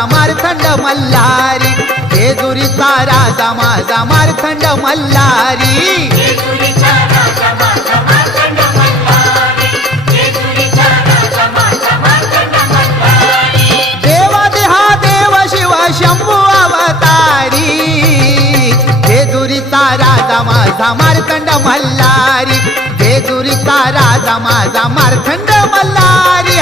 राजा मार्तंड मल्हारी, जेजुरीचा राजा माझा मार्तंड मल्हारी. देवादिहा देव शिव शंभू अवतारी, जेजुरीचा राजा माझा मार्तंड मल्हारी, जेजुरीचा राजा माझा मार्तंड मल्हारी.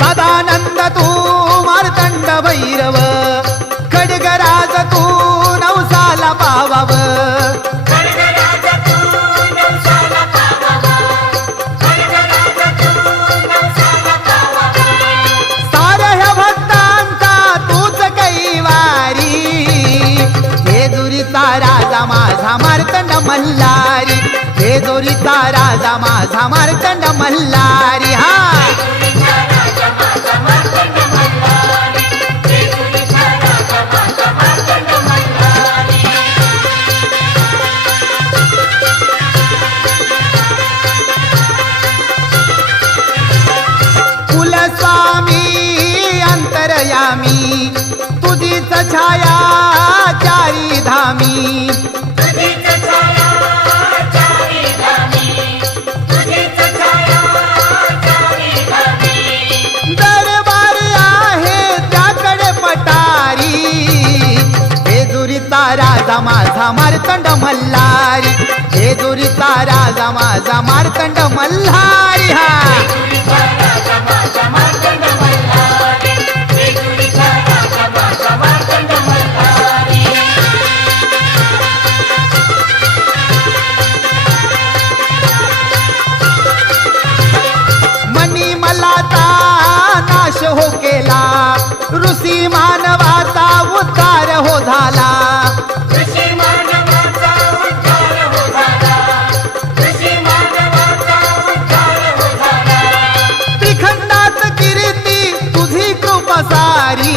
सदानंद तू मार्तंड भैरव, खड्गराज तू नवसाला पावाव. साऱ्या भक्तांचा तूच कैवारी, जेजुरीचा राजा माझा मार्तंड मल्हारी, जेजुरीचा राजा माझा मार्तंड मल्हारी. कुलस्वामी अंतरयामी, तुझीच छाया चारी धामी. दरबार आहे त्याकडे पटारी, जेजुरीचा राजा माझा मार्तंड मल्हारी, जेजुरीचा राजा माझा मार्तंड मल्हारी. मनी मलाता नाश हो केला, ऋषी मानवाचा उद्धार हो झाला. त्रिखंडात कीर्ती तुझी कृपा सारी,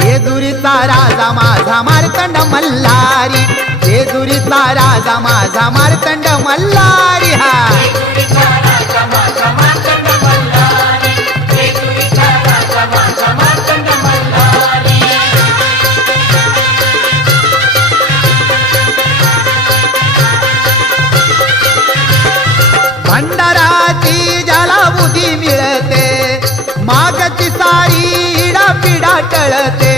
जेजुरीचा राजा माझा मार्तंड मल्हारी, जेजुरीचा राजा माझा मार्तंड मल्हारी. भंडाराची ज्याला बुद्धी मिळते, मागची सारी पिढा टळते.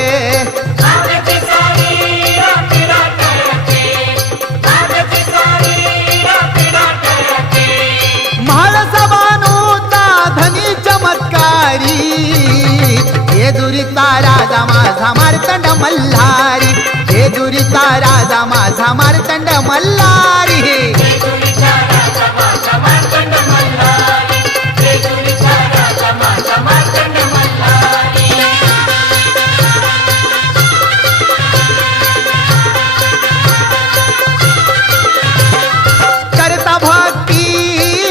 महासभानुचा धनी चमत्कारी, जेजुरीचा राजा माझा मार्तंड मल्हारी, जेजुरीचा राजा माझा मार्तंड मल्हारी. करता भक्ती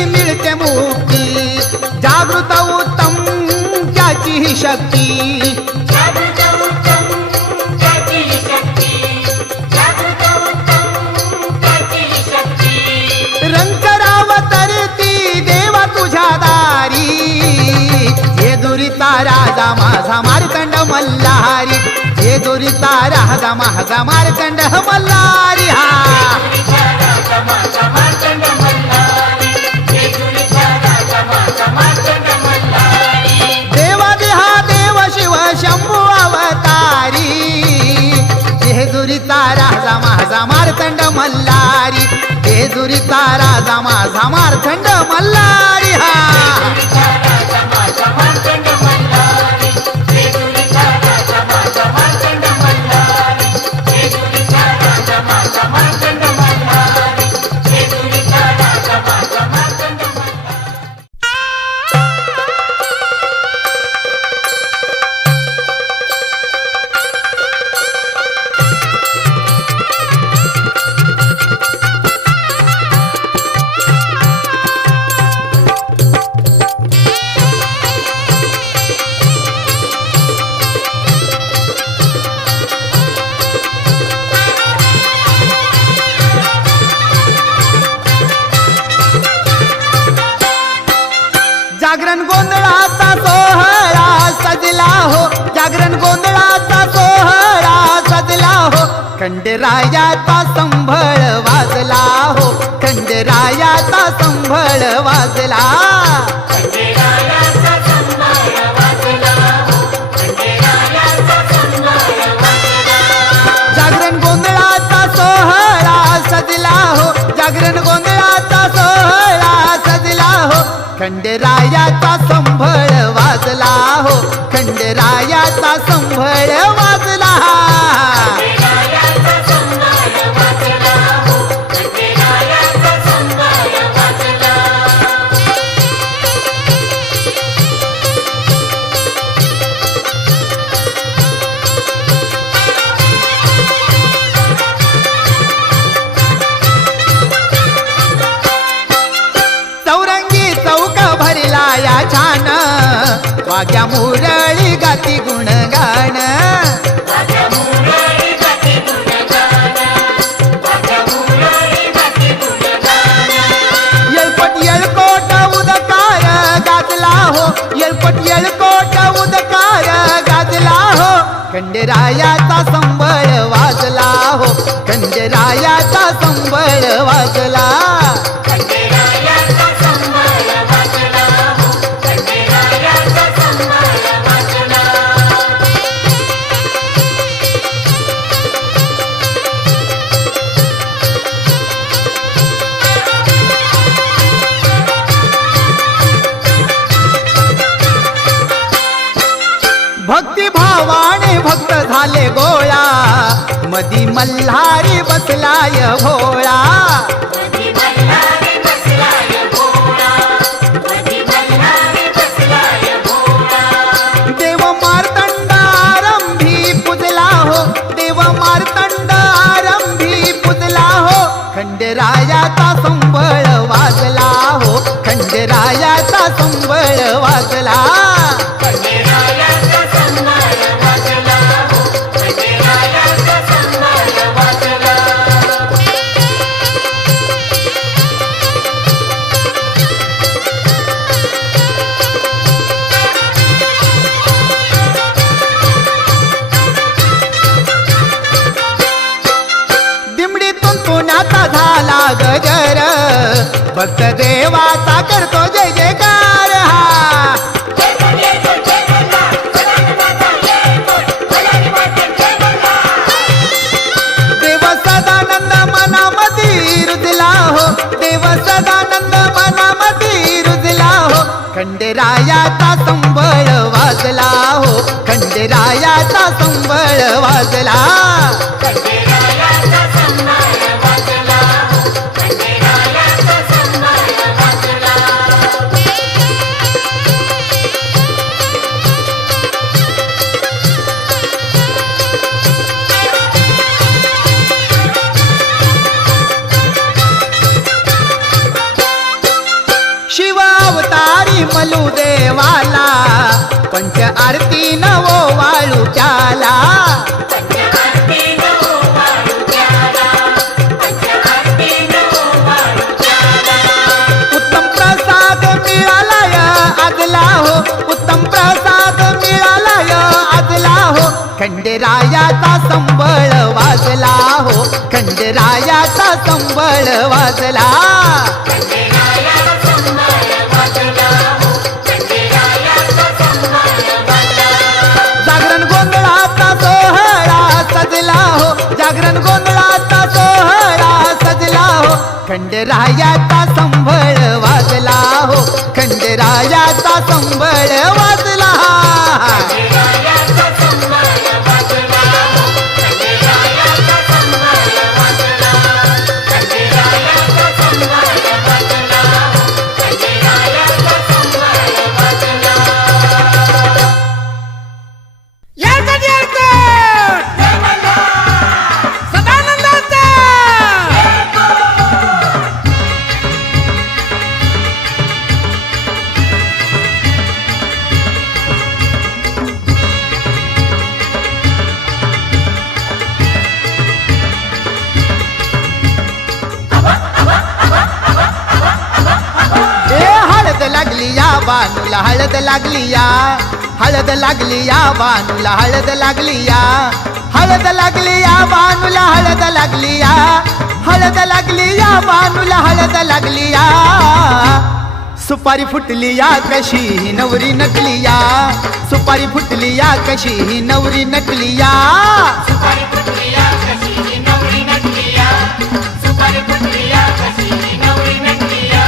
मिळते मुक्ती, जागृत उत्तम त्याची ही शक्ती. रंकरावतरती देवा तुझ्या दारी, जेजुरीचा राजा माझा मार्तंड मल्हारी, जेजुरीचा राजा माझा मार्तंड मल्हारी. देवादिहा देव शिव शंभू अवतारी, जेजुरीचा राजा माझा मार्तंड मल्हारी, जेजुरीचा राजा माझा मार्तंड मल्हारी. खंडेरायाचा संभळ वाजला हो, खंडेरायाचा संभळ वाजला. जागरण गोंधळाचा सोहळा सजला हो, जागरण गोंधळाचा सोहळा सजला हो, खंडेरायाचा संभळ वाजला हो, खंडेरायाचा संभळ वाजला. चौरंगी चौक भरला या छान, वाग्या मुरळी गाती गुणगान. येळकोट येळकोट उदकार गाजला हो, येळकोट येळकोट उदकार गाजला हो, खंडेरायाचा संबळ वाजला हो, खंडेरायाचा संबळ वाजला. भक्तिभावाने भक्त झाले गोळा, मधी मल्हारी बसलाय भोळा. देव मार्तंड आरंभी पूजला हो, देव मार्तंड आरंभी पूजला हो, खंडेरायाचा संबळ वाजला हो, खंडेरायाचा संबळ वाजला. पुण्याचा झाला गजर, भक्त देवाचा करतो जय जयकार. हा देव सदानंद मनामधी रुजला हो, देव सदानंद मनामधी रुजला हो, खंडेरायाचा संबळ वाजला हो, खंडेरायाचा संबळ वाजला. शिव अवतारी मलू देवाला, पंच आरती नवो वाळू त्याला. उत्तम प्रसाद मिळालाय आजला हो, उत्तम प्रसाद मिळालाय आजला हो, खंडेरायाचा संबळ वाजला हो, खंडेरायाचा संबळ वाजला. जागरण गोंधळाचा सोहळा सजला हो, जागरण गोंधळाचा सोहळा सजला हो, खंडेरायाचा संबळ वाजला हो, खंडेरायाचा संबळ वाजला. बानूला हळद लागली या, हळद लागली या, बानूला हळद लागली या. हळद लागली या बानूला हळद लागली या, हळद लागली या बानूला हळद लागली या. सुपारी फुटली या कशी ही नवरी नकली या, सुपारी फुटली या कशी ही नवरी नकली या. सुपारी फुटली या कशी ही नवरी नकली या, सुपारी फुटली या कशी ही नवरी नकली या.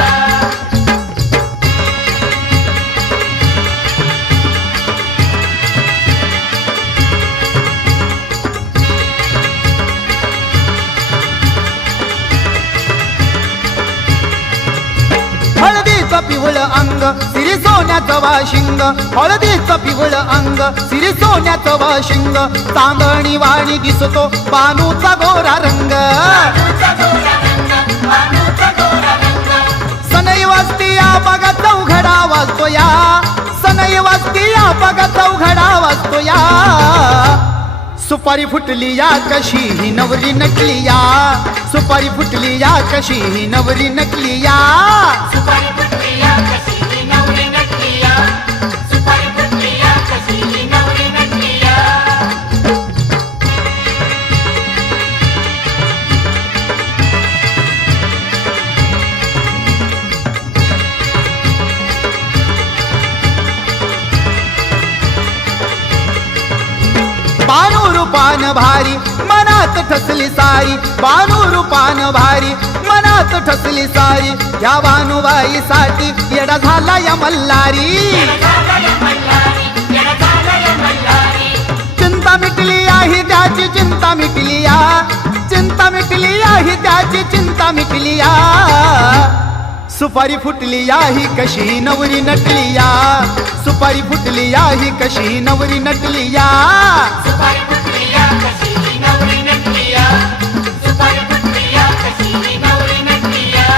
हळदीचं पिवळ अंग सिरी सोन्याचं वाशिंग, हळदीचं पिवळ अंग सिरी सोन्याचं वाशिंग. चांदणी वाणी दिसतो बानूचा गोरा रंग, बानूचा गोरा रंग, बानूचा गोरा रंग. सनई वाजती या बघा चौघडा वाजतो या, सनई वाजती या बघा चौघडा वाजतो या. सुपारी फुटली या कशी ही नवरी नकली या, सुपारी फुटली या कशी ही नवरी नकली या. सुपारी फुटली या कशी ही नवरी नकली या, सुपारी फुटली या कशी ही नवरी नकली या. बानू रूपान भारी मनात ठसली सारी, बानू रूपान भारी मनात ठसली सारी. या बानूबाईसाठी येडा झाला या मल्हारी, येडा झाला या मल्हारी, येडा झाला या मल्हारी. चिंता मिटली आहे त्याची चिंता मिटली या, चिंता मिटली आहे त्याची चिंता मिटली या. सुपारी फुटली या ही कशी नवरी नटली या, सुपारी फुटली या ही कशी नवरी नटली या. सुपारी फुटली या कशी ही नवरी नकली या, सुपारी फुटली या कशी ही नवरी नकली या.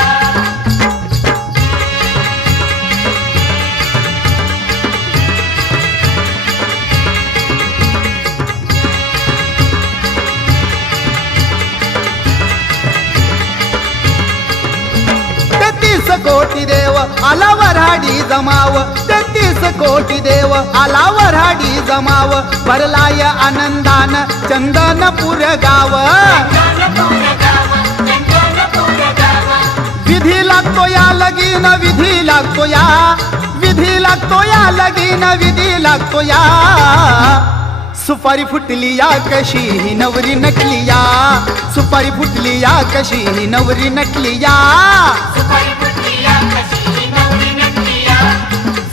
तेहतीस कोटी देव आला वऱ्हाडी जमाव, 33 कोटी देव आला वऱ्हाडी जमाव. भरलाय आनंदान चंदनपूर गाव, चंदनपूर गाव, चंदनपूर गाव. विधी लागतो या लगीन विधी लागतो या, विधी लागतो या लगीन विधी लागतो या. सुपारी फुटली या कशी ही नवरी नकली या, सुपारी फुटली या कशी ही नवरी नकली या. सुपारी फुटली या कशी ही नवरी नकली या,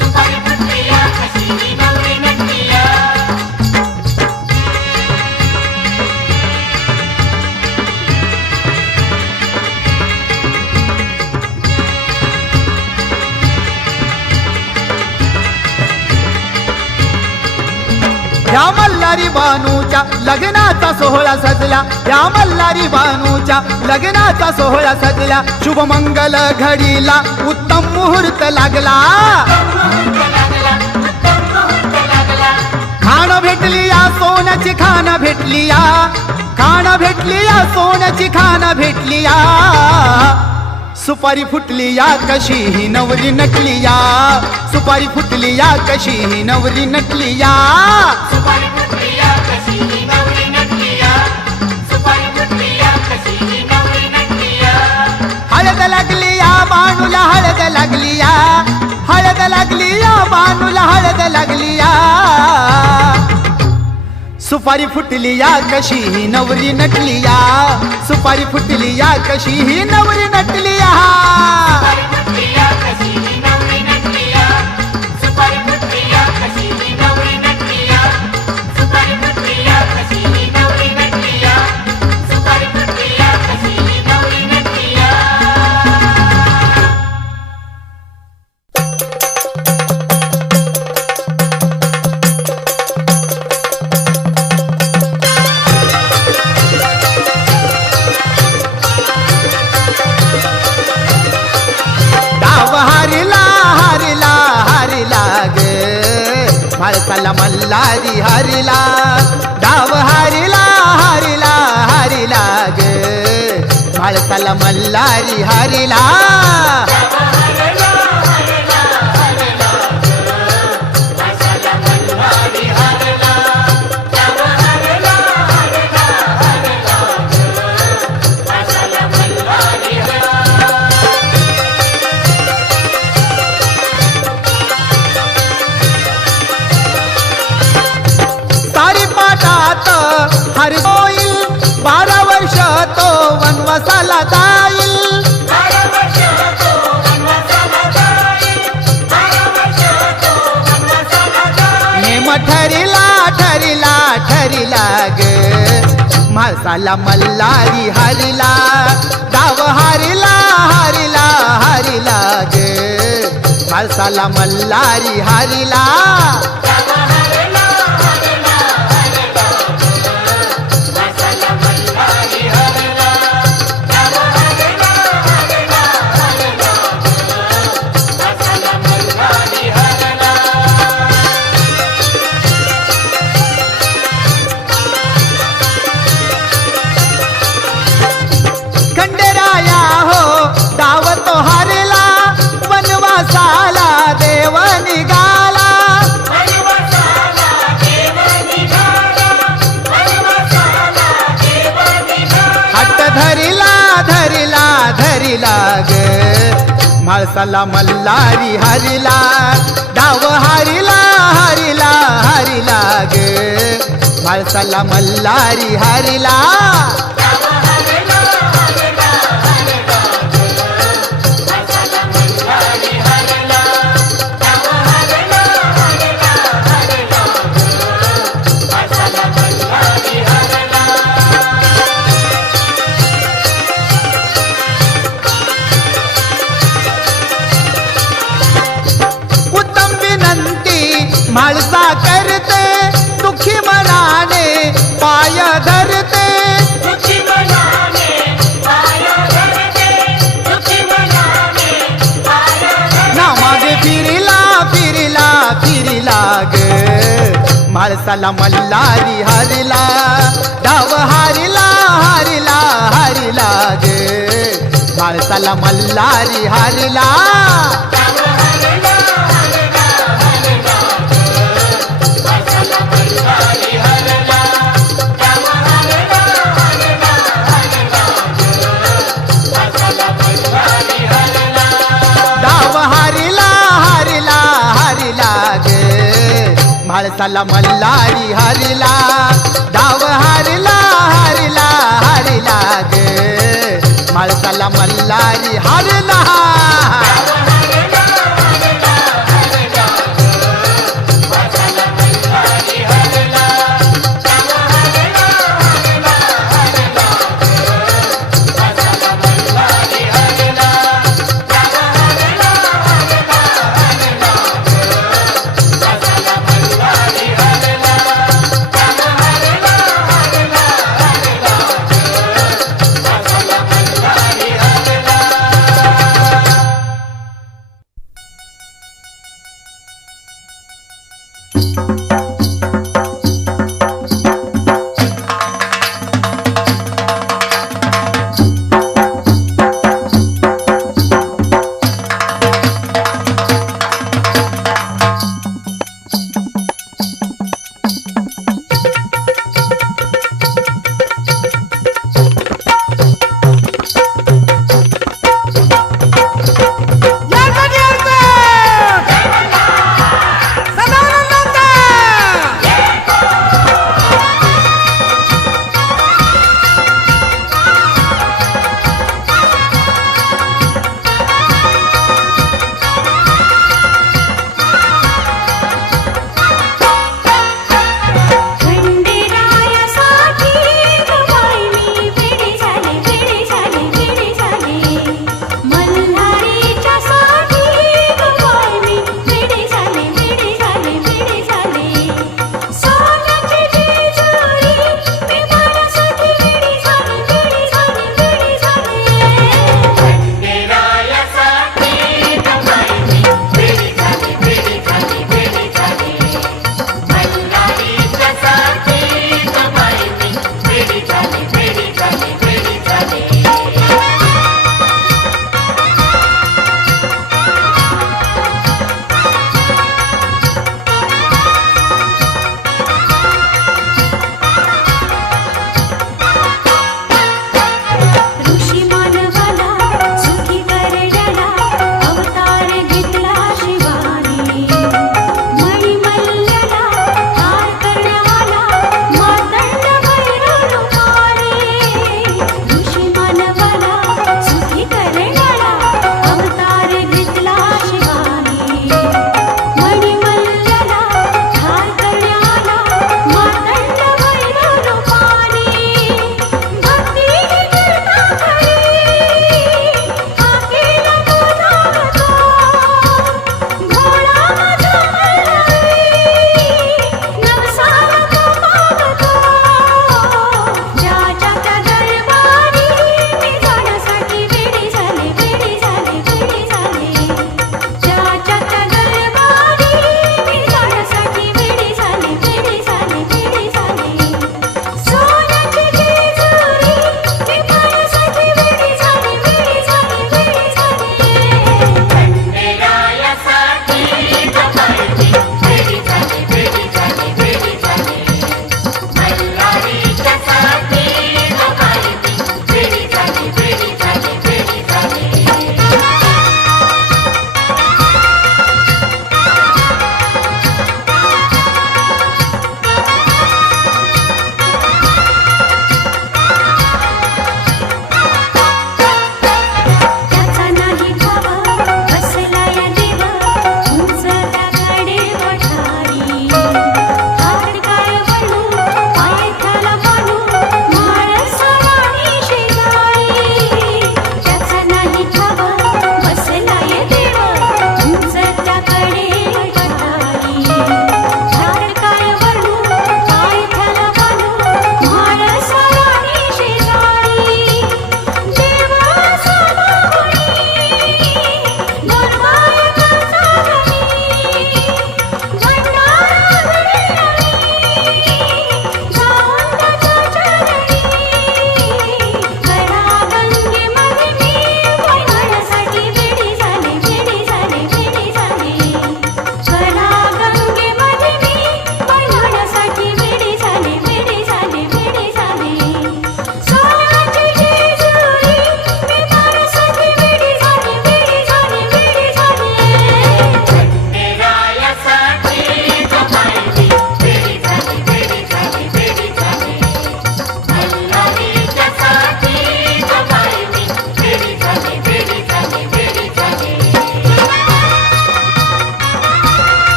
सुपारी फुटली या कशी ही नवरी नकली या. या मल्हारी बानूच्या लग्नाचा सोहळा सजला, या मल्हारी बानूच्या लग्नाचा सोहळा सजला. शुभ मंगल घडीला उत्तम मुहूर्त लागला, मुहूर्त लागला, उत्तम मुहूर्त लागला. खाण भेटली या सोन्याची खाण भेटली या, खाण भेटली या सोन्याची खाण भेटली या. सुपारी फुटली या कशी ही नवरी नकली या, सुपारी फुटली या कशी ही नवरी नकली या. सुपारी फुटली या कशी ही नवरी नकली या, सुपारी फुटली या कशी ही नवरी नकली या. हळद लागली या बानूला हळद लागली या, हळद लागली या बानूला हळद लागली या. सुपारी फुटली या कशी ही नवरी नटली या, सुपारी फुटली या कशी ही नवरी नटली या. सुपारी फुटली या कशी ही नवरी नकली या, सुपारी फुटली या कशी ही नवरी नकली या, सुपारी फुटली या कशी ही नवरी नकली या, सुपारी फुटली या कशी ही नवरी नकली या. म्हाळसाला मल्हारी हरिला, डाव हरिला हरिला हरिला ग. म्हाळसाला मल्हारी हरिला, म्हाळसाला मल्हारी हरिला डाव हारिला हारिला हारिला ग म्हाळसाला मल्हारी हरिला खंडेराया हो डाव तो हारला वनवासाला देव निघाला हट्ट धरिला धरिला धरिला ग म्हाळसाला मल्हारी हरिला डाव हारिला हारिला हारिला ग म्हाळसाला मल्हारी हरिला उत्तम विनंती म्हाळसा करते दुःखी मनाने पाय धरते ना मागे फिरिला फिरिला फिरिला ग म्हाळसाला मल्हारी हरिला डाव हारिला हारिला हारिला ग म्हाळसाला मल्हारी हरिला डाव हारिला हारिला हारिला ग म्हाळसाला मल्हारी हरिला डाव हारिला हारिला हारिला ग म्हाळसाला मल्हारी हरिला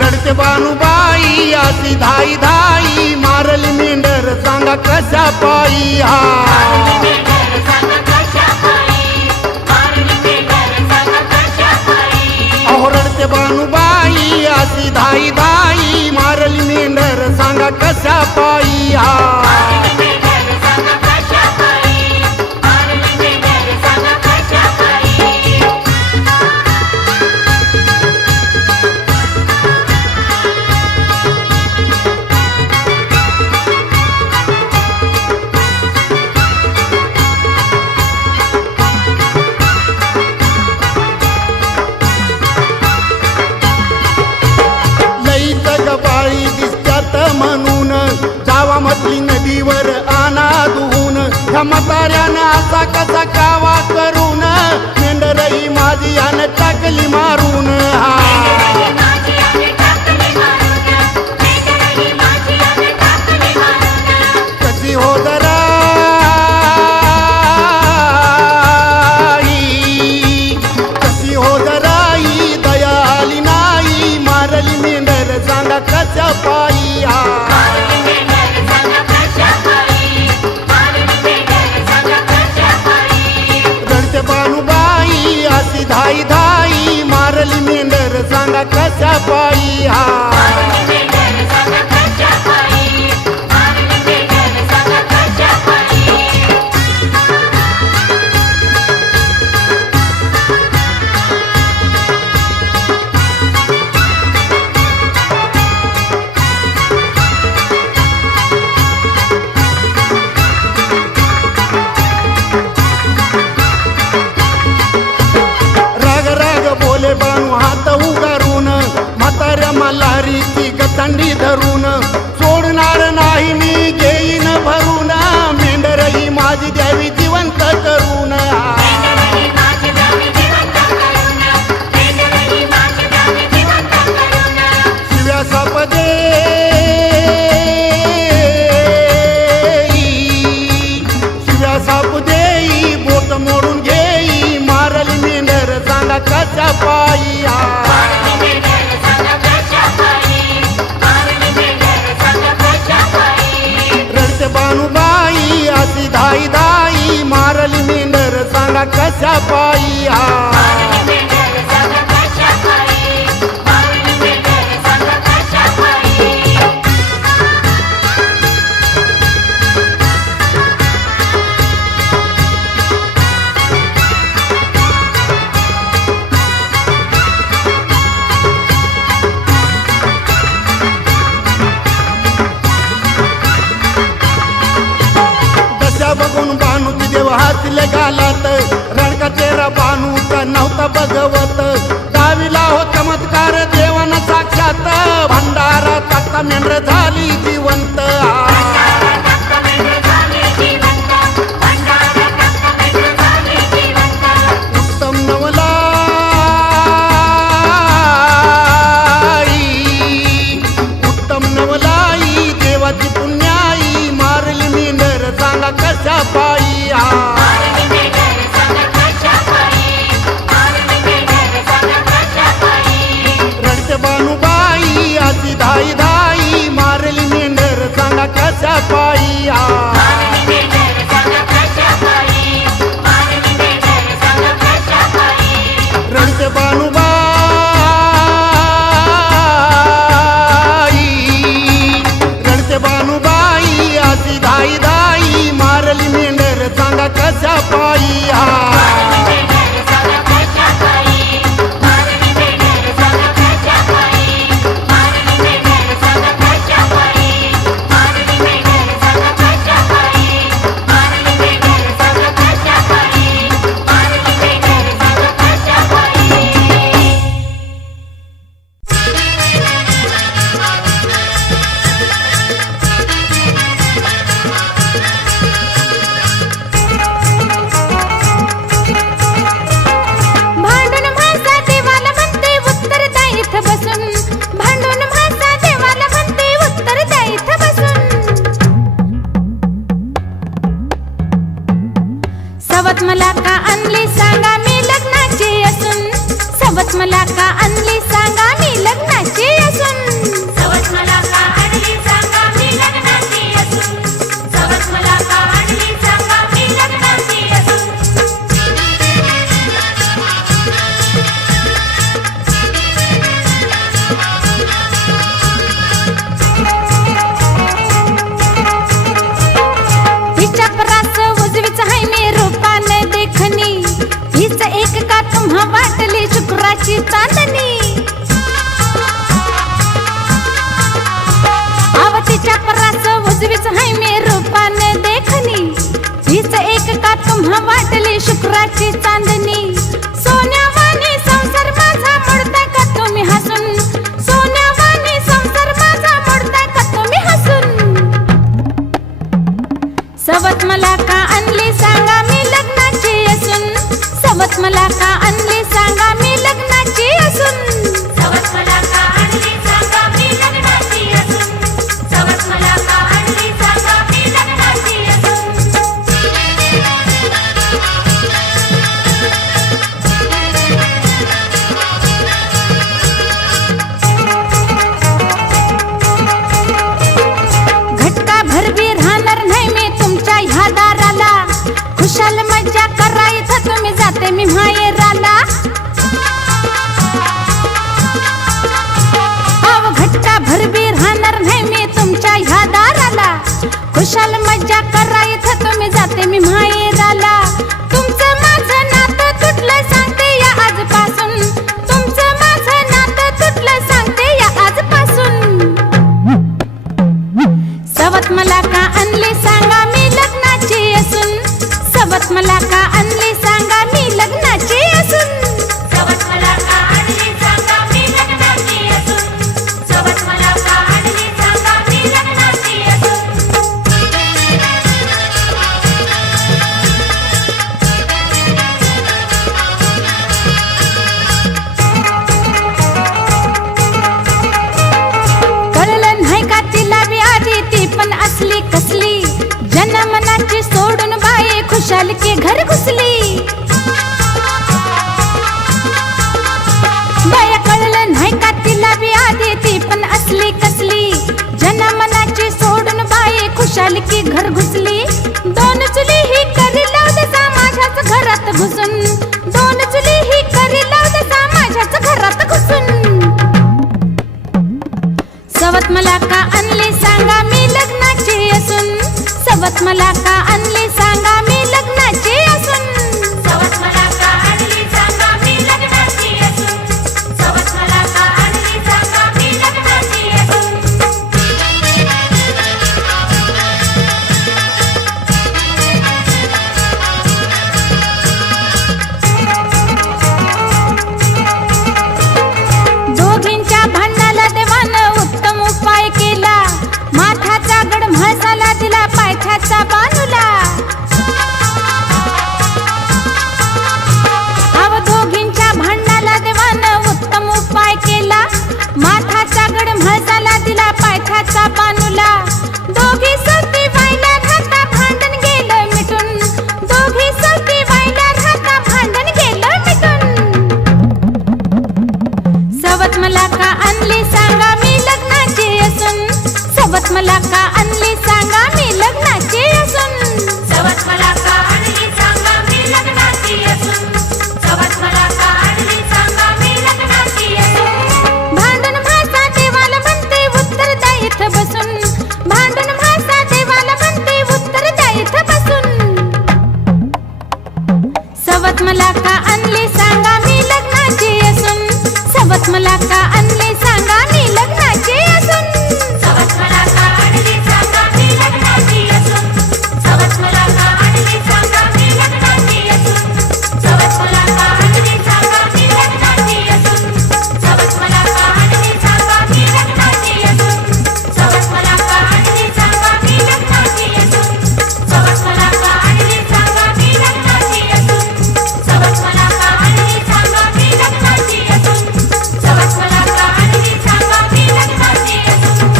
रडते बानुबाई अशी धाई धाई मारली मेंढर सांगा कशा पायी हा अहो रडते बानुबाई अशी धाई धाई मारली मेंढर सांगा कशा पायी हा बाळी दिसत्यात म्हणून गावामधली नदीवर आणा धुवून ह्या म्हाताऱ्यानं असा कसा कावा करून मेंढरही माझी यानं टाकली मारून कशी हो कशी हो जराई दया आली नाही मारली मेंढर सांगा कशा पायी रडते बानुबाई अशी धाई धाई मारली मेंढर सांगा कशा पायी बाणू हात उगारून म्हाताऱ्या मल्हारीची गतंडी धरून सोडणार नाही मी घेईन भरून मेंढरही माझी द्यावी जिवंत करून शिव्या साप शिव्या साप देई बोट मोडून घेई मारली मेंढर सांगा कशा पायी रडते बानुबाई अशी धाई धाई मारली मेंढर सांगा कशा पायी बघून बाणूची देव हातले घालत रणका तेरा बाणूचा नव्हता बघवत दावीला हो चमत्कार देवानं साक्षात भंडारा टाकता मेंढर झाली जिवंत उत्तम नवलाई देवाची पुण्याई मारली मेंढर सांगा कशा पायी उजवीच हाय मी रूपाने देखणी हीच एक का तुम्हा वाटली शुक्राची चांदणी सोन्यावानी संसार माझा मोडताय का तुम्ही हसून सोन्यावानी संसार माझा मोडताय का तुम्ही हसून सवत मला का आणली सांगा मी लग्नाची असून सवत मला का आणली सांगा मी लग्नाची असून सवत मला का आणली सांगा मी लग्नाची असून सवत मला का आणली सांगा मी लग्नाची असून घटका भरबी राहणार नाही मी तुमच्या ह्या दाराला खुशाल मज्जा करायचं तुम्ही जाते मी माहेराला अव घटका भरबी राहणार नाही मी तुमच्या ह्या दाराला खुशाल मज्जा करायचं तुम्ही जाते मी माहेराला तुमचं माझं नातं तुटलं सांगते या आजपासून तुमचं माझं नातं तुटलं सांगते या आजपासून सवत मला का आणली सांगा मी लग्नाची असून सवत मला का आणली सांगा मी लग्नाची असून सवत मला का आणली सांगा मी लग्नाची असून सवत मला का आणली सांगा मी लग्नाची असून कळलं नाही का तिला बी आधी ती पण असली कसली जनमनाची सोडून बाई खुशाल की घर घुसली बाया कळलं नाही का तिला बी आधी ती पण असली कसली जनमनाची सोडून बाई खुशाल की घर घुसली दोन चुली ही करी लावदसा माझ्याच घरात घुसून दोन चुली ही करी लावदसा माझ्याच घरात घुसून सवत मला का आणली सांगा मी लग्नाची असून सवत मला का आणली सांगा मी लग्नाची असून सवत मला का आणली सांगा मी लग्नाची असून सवत मला का आणली सांगा मी लग्नाची असून दोघींच्या भांडणाला देवानं उत्तम उपाय केला माथ्याचा गड म्हसाला दिला पायथ्याचा बानूला अव दोघींच्या भांडणाला देवानं उत्तम उपाय केला माथ्याचा गड म्हसाला दिला पायथ्याचा बानूला दोघी सती व्हायला राहता भांडण गेलं मिटून दोघी सती व्हायला राहता भांडण गेलं मिटून सवत मला का आणली सांगा मी लग्नाची असून सवत मला का आणली सांगा मी लग्नाची असून सवत मला का आणली सांगा मी लग्नाची असून सवत मला का आणली सांगा मी लग्नाची असून भांडण भाषा देवाला म्हणते उत्तर द्या इथं बसून भांडण भाषा देवाला म्हणते उत्तर द्या इथं बसून सवत मला का आणली सांगा मी लग्नाची असून सवत मला का आणली सांगा मी लग्नाची असून सवत मला का आणली सांगा मी लग्नाची असून सवत मला का आणली सांगा मी लग्नाची असून सवत मला का आणली सांगा मी लग्नाची असून सवत मला का आणली सांगा मी लग्नाची असून सवत मला का आणली सांगा मी लग्नाची असून सवत मला का आणली सांगा मी लग्नाची असून सवत मला का आणली सांगा मी लग्नाची असून सवत मला का आणली सांगा मी लग्नाची असून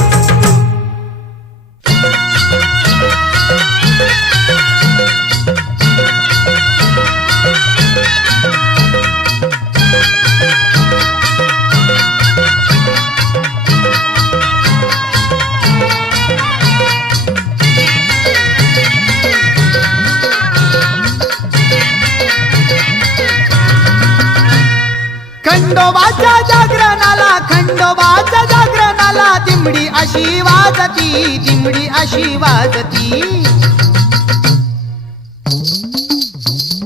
खंडोबाच्या जागरणाला दिमडी अशी वाजती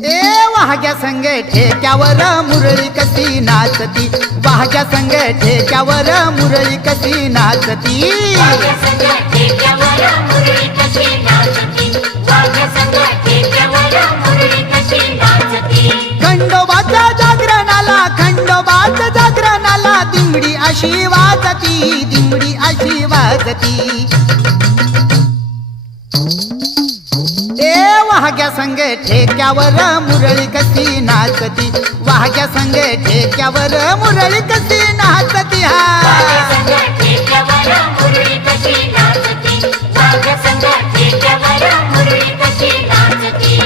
ए वाघ्या संग ठेक्यावर मुरळी कशी नाचती वाघ्या संग ठेक्यावर मुरळी कशी नाचती वाघ्या संग ठेक्यावर मुरळी अशी वाजती दिमडी अशी वाजती ए वाघ्या संग ठेक्यावर मुरळी कशी नाचती वाघ्या संग ठेक्यावर मुरळी कशी नाचती वाघ्या हा संग ठेक्यावर मुरळी कशी नाचती वाघ्या संग ठेक्यावर मुरळी कशी नाचती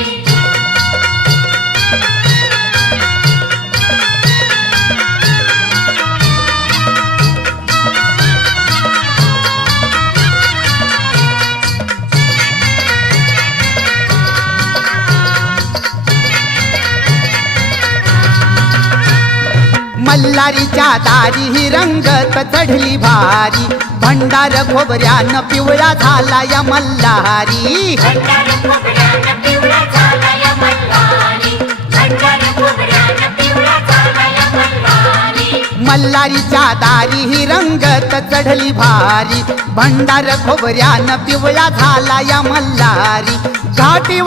मल्हारीच्या दारी ही रंगत चढली भारी भंडार खोबऱ्यानं पिवळा झाला या मल्हारी भंडार खोबऱ्यानं पिवळा झाला या मल्हारी भंडार खोबऱ्यानं पिवळा झाला या मल्हारी मल्हारीच्या दारी ही रंगत चढली भारी भंडार खोबऱ्यानं पिवळा झाला या मल्हारी घाटी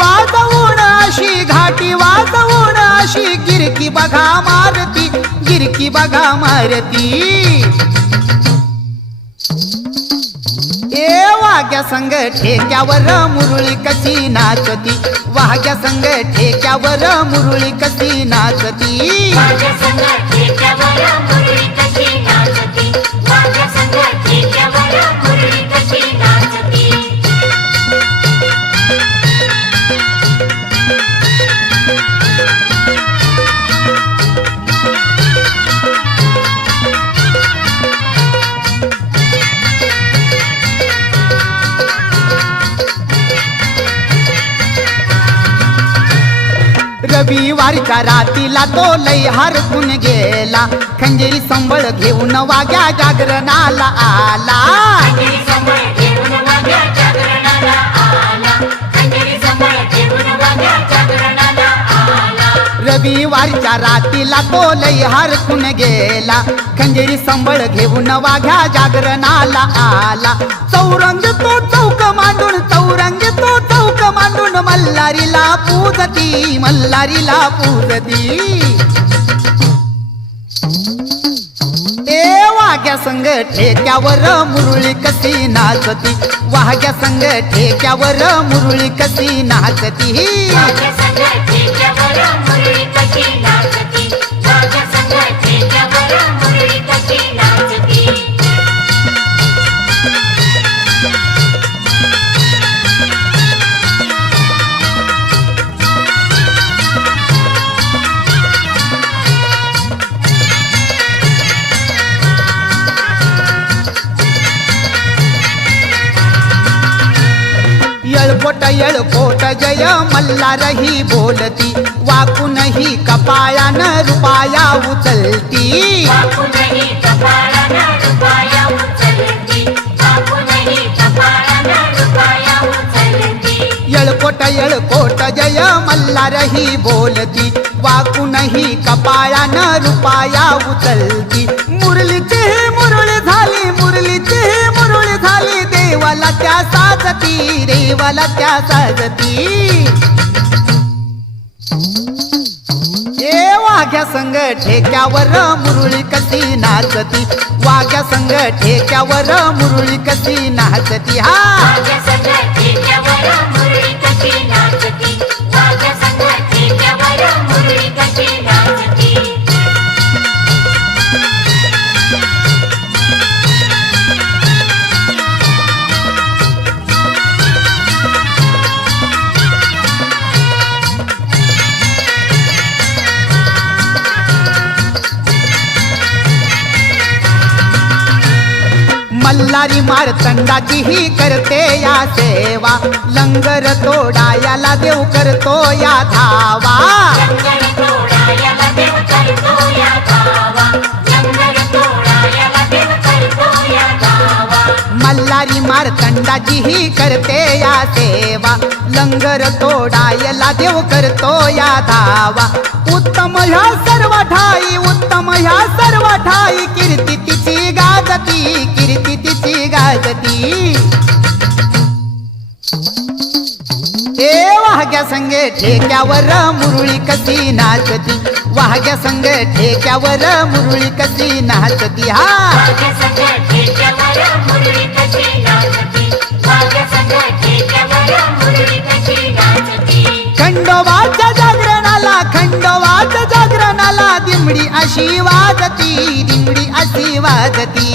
वाजवून अशी गिरकी बघा मारती गिरकी बघा मारती ए वाघ्या संग ठेक्यावर मुरळी कशी नाचती वाघ्या संग ठेक्यावर मुरळी कशी नाचती वाघ्या संग ठेक्यावर मुरळी कशी नाचती वाघ्या संग ठेक्यावर मुरळी कशी नाचती रविवारच्या रातीला तो लय हरकून गेला खंजेरी संबळ घेऊन वाघ्या जागरणाला आला खंडेरी संबळ घेऊन वाघ्या जागरणाला आला खंडेरी संबळ घेऊन वाघ्या जागरणाला आला रविवारच्या रातीला तो लय हरकून गेला खंजेरी संबळ घेऊन वाघ्या जागरणाला आला चौरंग तो चौक मांडून मल्हारीला पूजती ए वाघ्या संग ठेक्यावर मुरळी कशी नाचती वाघ्या संग ठेक्यावर मुरळी कशी नाचती वाघ्या संग ठेक्यावर मुरळी कशी नाचती वाघ्या संग ठेक्यावर मुरळी कशी नाचती येळकोट जय मल्हारही बोलती वाकूनही कपाळानं रुपाया उचलती वाकूनही कपाळानं रुपया उचलती वाकूनही कपाळानं रुपया उचलती येळकोट जय मल्हारही बोलती वाकूनही कपाळानं रुपाया उचलती मुरलीची मुरळी झाली देवाला त्या साजती ए वाघ्या संग ठेक्यावर मुरळी कशी नाचती वाघ्या संग ठेक्यावर मुरळी कशी नाचती हा वाघ्या संग ठेक्यावर मुरळी कशी नाचती वाघ्या संग ठेक्यावर मुरळी कशी नाचती मल्हारी मार्तंडाची ही करते या सेवा लंगर तोडायाला देव करतो या धावा लंगर तोडायाला देव करतो या धावा लंगर तोडायाला देव करतो या धावा मल्हारी मार्तंडाची ही करते या सेवा लंगर तोडायला देव करतो या धावा उत्तम ह्या सर्व ठाई कीर्ती तिची गाजती ए वाघ्या वाघ्या संग ठेक्यावर मुरळी कशी नाचती, वाघ्या संग ठेक्यावर मुरळी कशी नाचती. हा वाघ्या संग ठेक्यावर मुरळी कशी नाचती, वाघ्या संग ठेक्यावर मुरळी कशी नाचती. खंडोबाच्या जागरणाला, खंडोबाच्या जागरणाला दिमडी अशी वाजती, दिमडी अशी वाजती.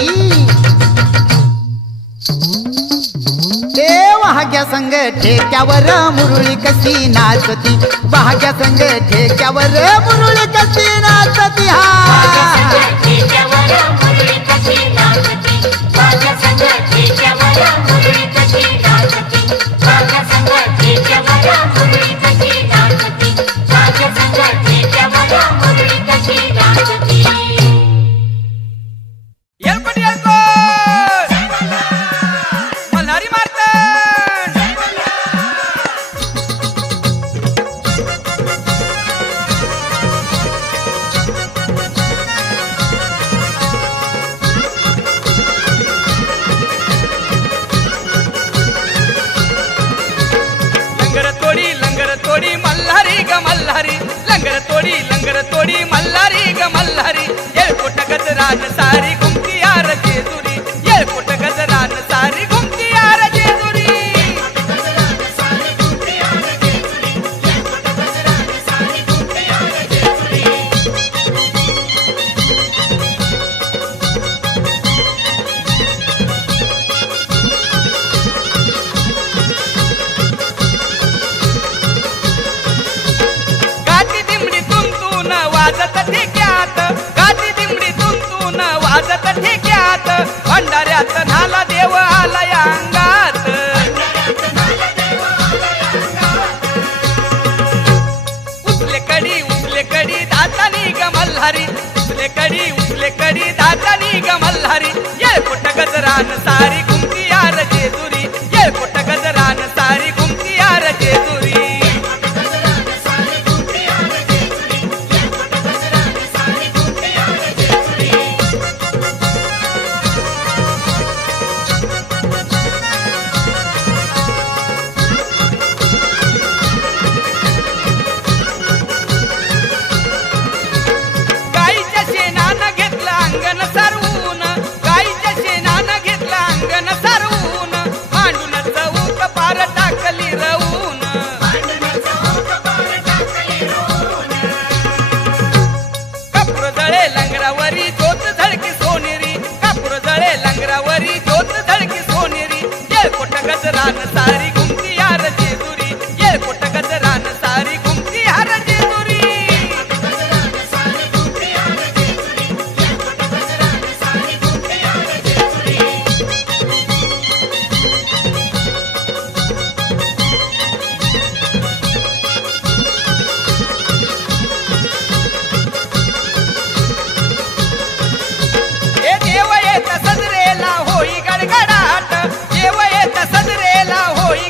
ते वाघ्या संग ठेक्यावर मुरळी कशी नाचती, वाघ्या संग ठेक्यावर मुरळी कशी नाचती. वाघ्या हा संग ठेक्यावर मुरळी कशी नाचती, वाघ्या संग ठेक्यावर मुरळी कशी नाचती, वाघ्या संग ठेक्यावर मुरळी कशी नाचती, वाघ्या संग ठेक्यावर मुरळी कशी नाचती. येलकोट येलकोट मल्हारी मार्तंड लंगर तोडी मल्हारी ग मल्हारी, लंगर तोडी मल्हारी ग मल्हारी. येळकोट गजरान सारी घुमती यार जेजुरी, येळकोट गजरान सारी घुमती यार जेजुरी. गाठी दिमडी तुंतून वाजत ठेक्यात, गाठी दिमडी तुंतून वाजत ठेक्यात. भंडाऱ्यात नाला देव आला या अंगात, उचले कडी दातानी ग मल्हारी, उचले कडी दातानी ग मल्हारी. येळकोट गजरान सारी घुमती यार जेजुरी, येळकोट गजरान सारी घुमती यार जेजुरी. गाईच्या शेणानं घेतलं अंगण सारवून, गाईच्या शेणानं घेतलं अंगण सारवून. मांडून चौक पार टाकली रवून, कापूर जळे लंगरावरी ज्योत झळकी सोनेरी, कापूर जळे लंगरावरी ज्योत झळकी सोनेरी. येळकोट गजरान सारी घुमती यार जेजुरी, येळकोट गजरान सारी घुमती यार जेजुरी. ए देव येत सजरेला होई गडगडाट, देव येत सजरेला होई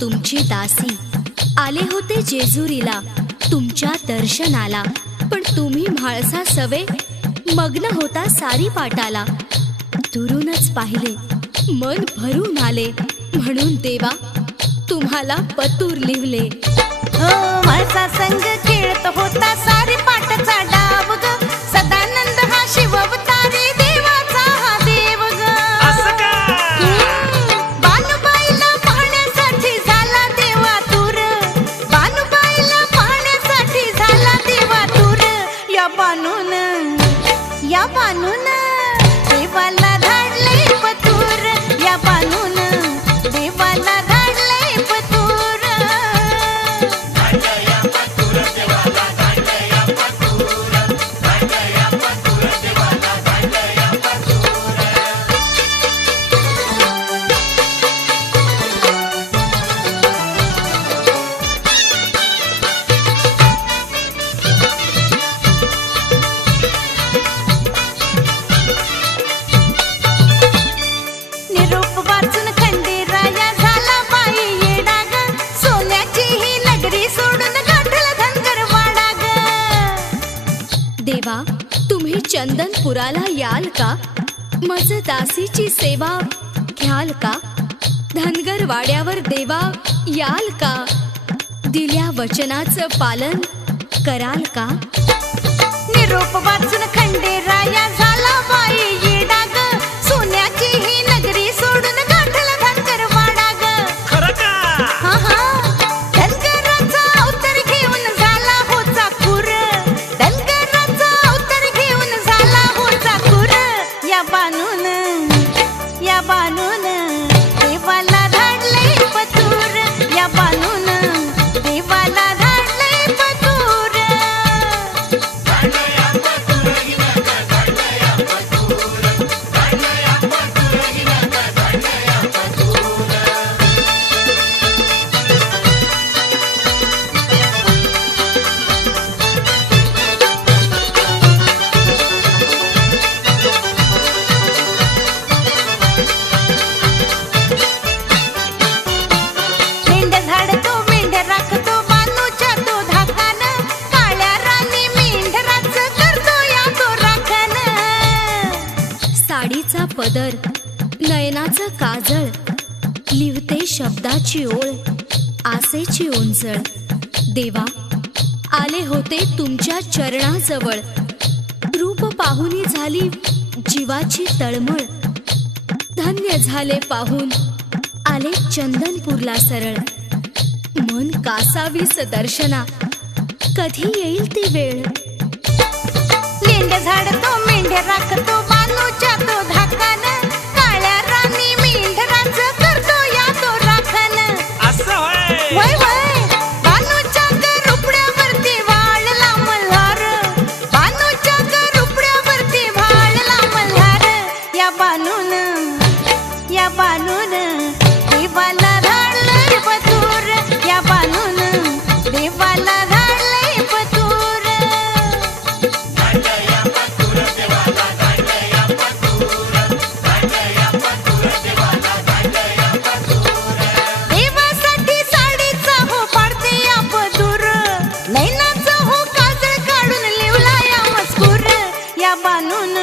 तुमची दासी, आले होते जेजुरीला तुमच्या दर्शनाला. पण तुम्ही म्हाळसा सवे मग्न होता सारी पाटाला. दुरूनच पाहिले मन भरून आले, म्हणून देवा तुम्हाला पतूर लिवले. माझा संग खेळत होता सारी पाटचा डाव ग. सदानंद हा शिवअवतारी देवाचा हा देव ग. बानुबाईला पाहण्यासाठी झाला देवा दूर. बानुबाईला पाहण्यासाठी झाला देवा दूर. या बानून देवाला धाडले पतूर. या बानून देवाला धाडले पतूर. निरोप वाचून खंडेराया झाला बाई येडा ग. सोन्याची ही नगरी सोडून गाठला धनगरवाडा ग. देवा तुम्ही चंदनपुराला याल का? मज दासीची सेवा घ्याल का? धनगर वाड्यावर देवा याल का? दिल्या वचनाचं पालन कराल का? निरोप वाचून खंडेराया झाला बाई येडा ग. सोन्याची ही नगरी सोडून गाठला धनगरवाडा ग. हा हा धनगराचा अवतार घेऊन झाला हो चाकूर. धनगराचा अवतार घेऊन झाला हो चाकूर. या बानून देवाला धाडले पतूर. या बानून देवाला धाडले पतूर. मेंढ झाडतो मेंढ राखतो बानूच्या तो धाकान. काळ्या राणी मेंढराचं करतो या तो राखण. साडीचा पदर, नयनाचं काजळ, लिवते शब्दाची ओळ, आसेची ओंजळ. देवा आले होते तुमच्या चरणाजवळ. रूप पाहुनी झाली जीवाची तळमळ. धन्य झाले पाहून आले चंदनपूरला सरळ. मन कासावीस दर्शना, कधी येईल ती वेळ. मेंढ झाडतो मेंढ राखतो बानूच्या तो धाकान. काळ्या राणी मेंढराचं करतो या तो राखण. वय वय बानूच्या रुपड्यावरती वाळला मल्हार. बानूच्या रुपड्यावरती वाळला मल्हार. या बानून देवाला धाडले पतूर. या बानून देवाला धाडले पतूर. देवासाठी साडीचा हो पाडते या पदूर. नैनाचं हो काजळ काढून लिवला या मजकूर. या बानून